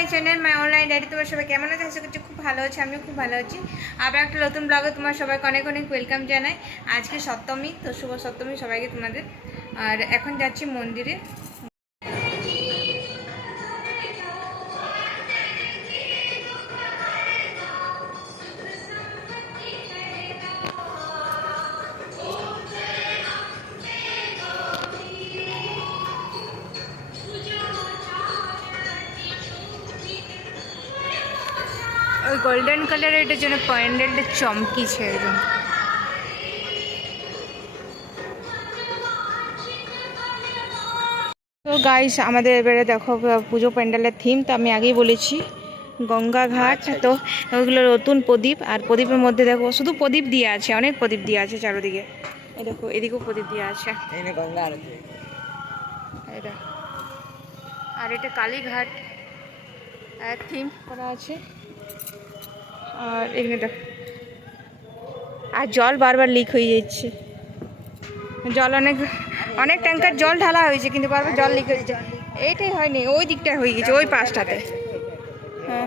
My channel my online diary. তোমার সবাই কেমন আছে? আশা করছি খুব ভালো আছে, আমিও খুব ভালো আছি। আবার একটা নতুন ব্লগে তোমার সবাইকে অনেক অনেক ওয়েলকাম জানাই। আজকে সপ্তমী, তো শুভ সপ্তমী সবাইকে তোমাদের। আর এখন যাচ্ছি মন্দিরে। ওই গোল্ডেন কালারের এটার জন্য প্যান্ডেলটা চমকিছে একদম। তো গাইস, আমাদের এবারে দেখো পুজো প্যান্ডেলের থিম তো আমি আগেই বলেছি গঙ্গা ঘাট। তো ওইগুলো নতুন প্রদীপ, আর প্রদীপের মধ্যে দেখো শুধু প্রদীপ দিয়ে আছে, অনেক প্রদীপ দিয়ে আছে চারোদিকে। এই দেখো এদিকেও প্রদীপ দিয়ে আছে। গঙ্গা আরতি এটা আর এটা কালীঘাট থিম করা আছে। আর এখানে দেখো, আর জল বারবার লিক হয়ে যাচ্ছে। জল অনেক অনেক ট্যাঙ্কার জল ঢালা হয়েছে, কিন্তু বারবার জল লিক হয়ে যাচ্ছে। এইটাই হয়নি, ওই দিকটায় হয়ে গেছে, ওই পাশটাতে। হ্যাঁ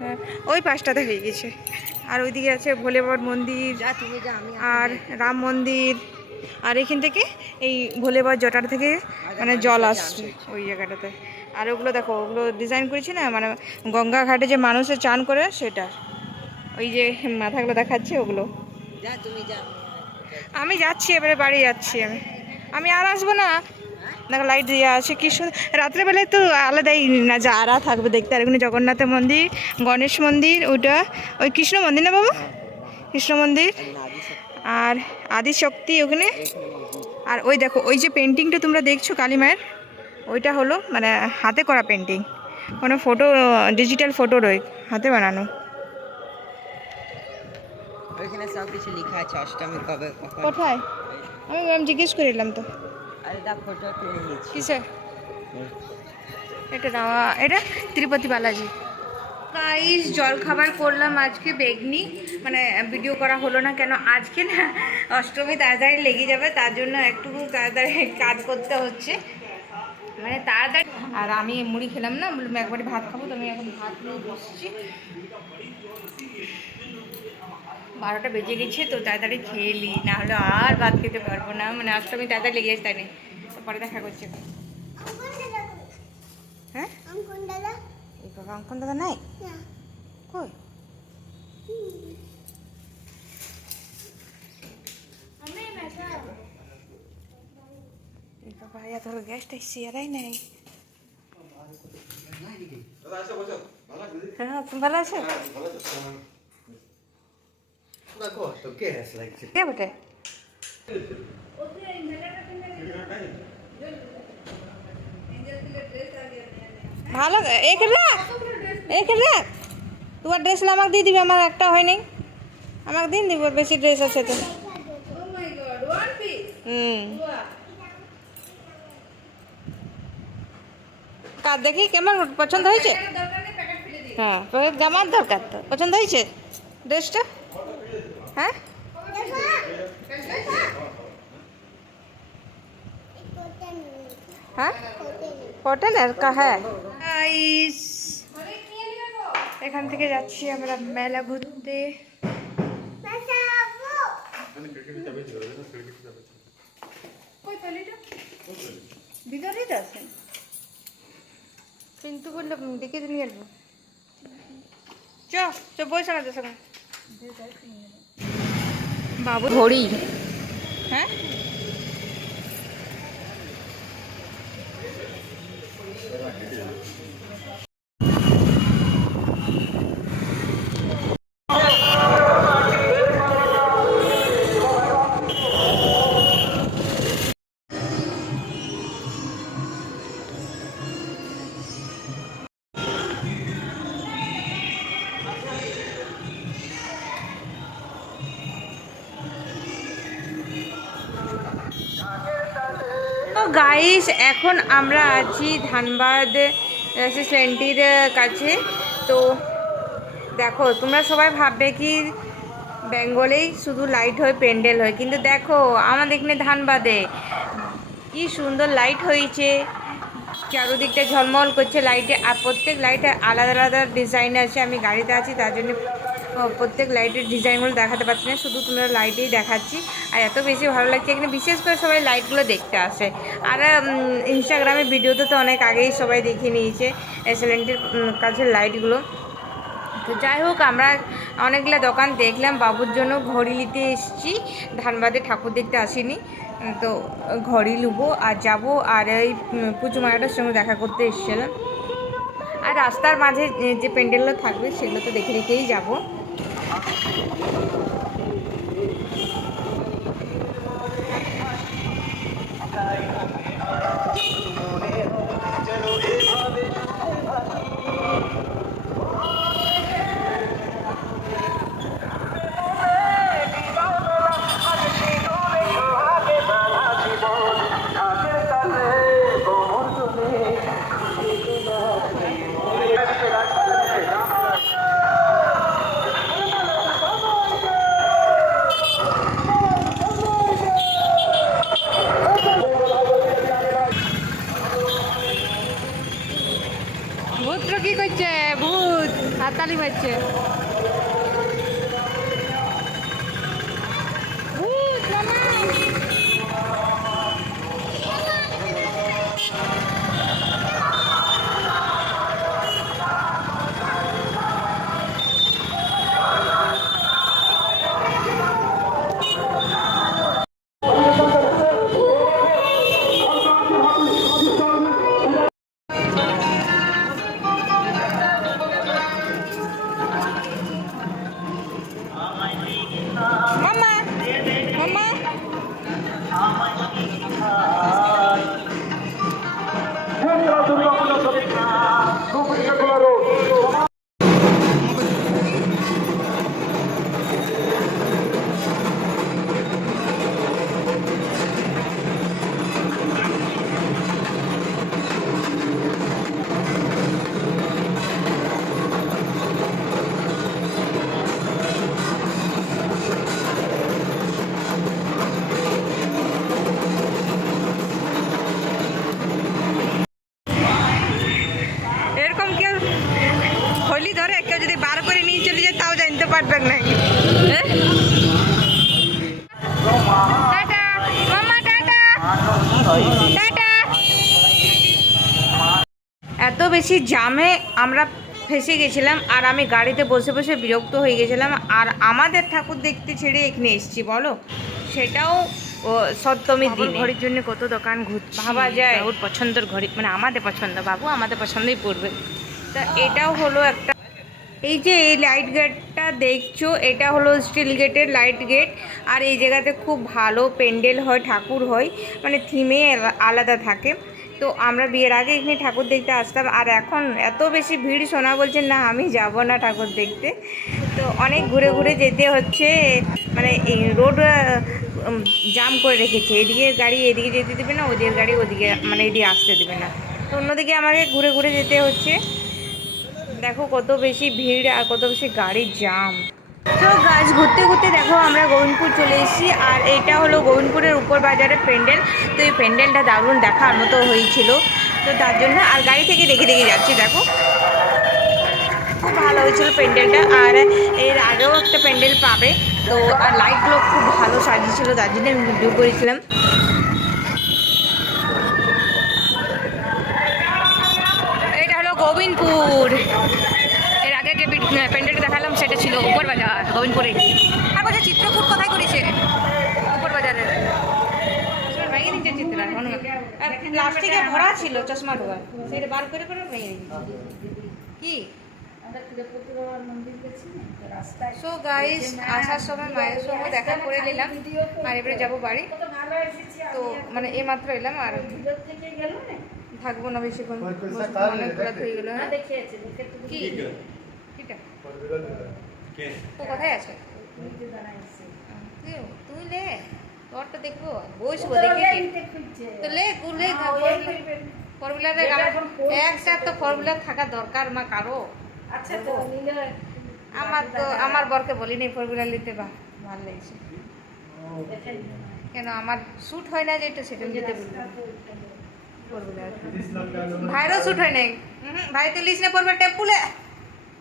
হ্যাঁ, ওই পাশটাতে হয়ে গেছে। আর ওইদিকে আছে ভোলে বাবার মন্দির আর রাম মন্দির। আর এখান থেকে এই ভোলে বাবার জটার থেকে মানে জল আসছে ওই জায়গাটাতে। আর ওগুলো দেখো, ওগুলো ডিজাইন করেছি না, মানে গঙ্গা ঘাটে যে মানুষের চান করে সেটা। ওই যে মাথাগুলো দেখাচ্ছে ওগুলো। আমি যাচ্ছি, এবারে বাড়ি যাচ্ছি। আমি আর আসবো না। দেখো লাইট দেওয়া আছে কি সুন্দর। রাত্রেবেলায় তো আলাদাই নাজারা থাকবে দেখতে। আর এখানে জগন্নাথের মন্দির, গণেশ মন্দির, ওটা ওই কৃষ্ণ মন্দির না বাবা, কৃষ্ণ মন্দির। আর আদিশক্তি ওখানে। আর ওই দেখো ওই যে পেন্টিংটা তোমরা দেখছো কালী মায়ের, ওইটা হলো মানে হাতে করা পেন্টিং, কোনো ফটো ডিজিটাল ফটো রয়ে হাতে বানানো। ওইখানে সব কিছু লেখা আছে অষ্টমী কবে কোথায়? আমি জিজ্ঞেস করিলাম তো। আরে দা ফটো তুলে নিয়েছি কিসে? এটা এটা তিরুপতি বালাজি। গাইস, জল খাবার করলাম আজকে বেগনি, মানে ভিডিও করা হলো না কেন আজকে না অষ্টমী তাড়াতাড়ি লেগে যাবে, তার জন্য একটু তাড়াতাড়ি কাজ করতে হচ্ছে, মানে তাড়াতাড়ি। আর আমি মুড়ি খেলাম না, বললাম একবারে ভাত খাবো, তো আমি এখন ভাত নিয়ে বসছি। 12টা বেজে গেছে, তো তাড়াতাড়ি খেয়ে নি, না হলে আর ভাত খেতে পারবো না, মানে অষ্টমী তাড়াতাড়ি লেগে যাচ্ছে, তাই নেই। তো পরে দেখা করছে। হ্যাঁ এই বাবা, অঙ্কন দাদা নাই কই? বাবা এত গেস্ট এসছি, এরাই নেই। হ্যাঁ, তুমি ভালো আছো? কে বটে? ভালো রাখ তোমার ড্রেস আমাকে দিয়ে দিবি, আমার একটা হয়নি, আমাকে দিন দিব, বেশি ড্রেস আছে তো। কার দেখি কেমন পছন্দ হয়েছে? হ্যাঁ, জামার দরকার তো, পছন্দ হয়েছে ড্রেসটা? হ্যাঁ হ্যাঁ, কটনের কা হ্যাঁ। এখান থেকে যাচ্ছি আমরা মেলা ঘুরতে। কিন্তু বললো ডেকে নিয়ে আসবো। চ বসে আমাদের সঙ্গে। বাবু ঘড়ি। হ্যাঁ, গাইস এখন আমরা আছি ধানবাদ রেসিডেন্টির কাছে। তো দেখো, তোমরা সবাই ভাববে কি বেঙ্গলেই শুধু লাইট হয়, প্যান্ডেল হয়, কিন্তু দেখো আমাদের এখানে ধানবাদে কি সুন্দর লাইট হয়েছে। চারোদিকটা ঝলমল করছে লাইটে, আর প্রত্যেক লাইটে আলাদা আলাদা ডিজাইন আছে। আমি গাড়িতে আছি তার জন্য প্রত্যেক লাইটের ডিজাইনগুলো দেখাতে পারছি না, শুধু তোমরা লাইটেই দেখাচ্ছি। আর এত বেশি ভালো লাগছে এখানে, বিশেষ করে সবাই লাইটগুলো দেখতে আসে। আর ইনস্টাগ্রামে ভিডিওতে তো অনেক আগেই সবাই দেখে নিয়েছে এসএলএনটির কাছে লাইটগুলো। তো যাই হোক, আমরা অনেকগুলো দোকান দেখলাম, বাবুর জন্য ঘড়ি নিতে এসেছি, ধানবাদে ঠাকুর দেখতে আসিনি। তো ঘড়ি নেবো আর যাবো, আর এই পুজো মায়াটার সঙ্গে দেখা করতে এসেছিলাম। আর রাস্তার মাঝে যে প্যান্ডেলগুলো থাকবে সেগুলো তো দেখে রেখেই যাবো। ভূত কি করছে? ভূত হাততালি মারছে। ভূত মামা। মামা মামা এরকম কেউ হোলি ধরে কেউ যদি বার করে নিয়ে চলে যায় তাও জানতে পারবেন না। টাটা মামা, টাটা টাটা। এত বেশি জামে আমরা ফেসে গেছিলাম, আর আমি গাড়িতে বসে বসে বিরক্ত হয়ে গেছিলাম। আর আমাদের ঠাকুর দেখতে ছেড়ে এখানে এসেছি বলো, সেটাও সপ্তমীর দিন। ঘড়ির জন্য কত দোকান ঘুরছি, ভাবা যায় ওর পছন্দের ঘড়ি, মানে আমাদের পছন্দ, বাবু আমাদের পছন্দই পড়বে। তা এটাও হলো একটা, এই যে এই লাইট গেটটা দেখছো এটা হলো স্টিল গেটের লাইট গেট। আর এই জায়গাতে খুব ভালো প্যান্ডেল হয়, ঠাকুর হয়, মানে থিমে আলাদা থাকে। তো আমরা বিয়ের আগে এখানে ঠাকুর দেখতে আসতাম, আর এখন এত বেশি ভিড়, শোনা বলছেন না আমি যাব না ঠাকুর দেখতে। তো অনেক ঘুরে ঘুরে যেতে হচ্ছে, মানে এই রোড জাম করে রেখেছে, এদিকে গাড়ি এদিকে যেতে দেবে না, ওদিকের গাড়ি ওদিকে মানে এদিকে আসতে দেবে না। তো অন্যদিকে আমাকে ঘুরে ঘুরে যেতে হচ্ছে। দেখো কত বেশি ভিড় আর কত বেশি গাড়ির জাম। তো গাছ ঘুরতে ঘুরতে দেখো আমরা গোবিন্দপুর চলে এসেছি, আর এটা হলো গোবিন্দপুরের উপর বাজারের প্যান্ডেল। তো এই প্যান্ডেলটা দারুণ দেখার মতো হয়েছিল, তো তার জন্য আর গাড়ি থেকে দেখে দেখে যাচ্ছি। দেখো খুব ভালো হয়েছিল প্যান্ডেলটা, আর এর আগেও একটা প্যান্ডেল পাবে। তো আর লাইটগুলো খুব ভালো সাজিয়েছিল, তার জন্য আমি ভিডিও করেছিলাম। এটা হলো গোবিন্দপুর। এর আগে যে প্যান্ডেলটা দেখালাম সেটা ছিল উপর বাজার গোবিন্দপুরে। আর বলছে চিত্রকূট কোথায় করেছে? উপর বাজারে ভেঙে দিচ্ছে চিত্র, প্লাস্টিকে ভরা ছিল চশমা ঢোকা, সেটা বার করে করে ভেঙে দিচ্ছে। কি সো গাইস, আসার সময় মায়ের সঙ্গে দেখা করে নিলাম, আর এবারে যাবো বাড়ি। তো মানে এই মাত্র এলাম, আর থাকবো না বেশিক্ষণ, অনেক রাত হয়ে গেল। হ্যাঁ কি কিটা তো কোথায় আছে? তুই লে, তোরটা দেখবো, বসবো দেখে। তো লে গুলে ফোর হুইলারে একটা তো ফোর হুইলার থাকা দরকার মা কারো। আমার বরকে বলিনি ফোর হুইলার নিতে, বা ভালো লাগছে কেন আমার শ্যুট হয় না যেটা, সেটা যেতে বলবো। ভাইরও শুট হয় নাই ভাই তো লিস না পড়বে টেম্পুলে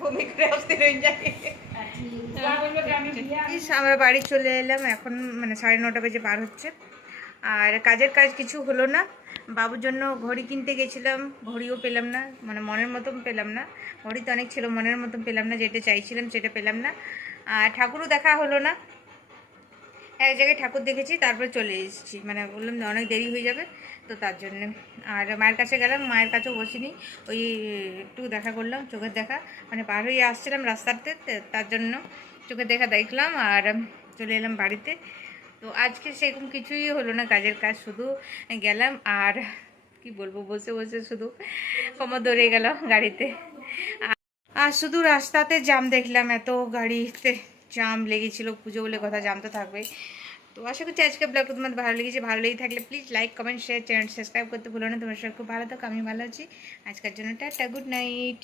ভূমি করে অস্থির হয়ে যায় ইস, আমরা বাড়ি চলে এলাম এখন মানে 9:30 বাজে পার হচ্ছে আর কাজের কাজ কিছু হলো না বাবুর জন্য ঘড়ি কিনতে গেছিলাম ঘড়িও পেলাম না মানে মনের মতন পেলাম না ঘড়ি তো অনেক ছিল মনের মতন পেলাম না যেটা চাইছিলাম সেটা পেলাম না আর ঠাকুরও দেখা হলো না এক জায়গায় ঠাকুর দেখেছি তারপরে চলে এসেছি মানে বললাম যে অনেক দেরি হয়ে যাবে তো তার জন্যে আর মায়ের কাছে গেলাম মায়ের কাছেও বসিনি ওই একটু দেখা করলাম চোখের দেখা মানে পার হয়ে আসছিলাম রাস্তাতে তার জন্য চোখের দেখা দেখলাম আর চলে এলাম বাড়িতে তো আজকে সেরকম কিছুই হলো না কাজের কাজ শুধু গেলাম আর কি বলবো বসে বসে শুধু কোমর ধরে গেল গাড়িতে আর শুধু রাস্তাতে জ্যাম দেখলাম এত গাড়িতে জাম লেগেছিল পুজো বলে কথা জাম তো থাকবে তো আশা করছি আজকে ব্লগটা তোমাদের ভালো লেগেছে ভালো লেগে থাকলে please like comment share channel subscribe করতে ভুলো না তোমার সঙ্গে খুব ভালো থাকো আমি ভালো আছি আজকের জন্য টাটা গুড নাইট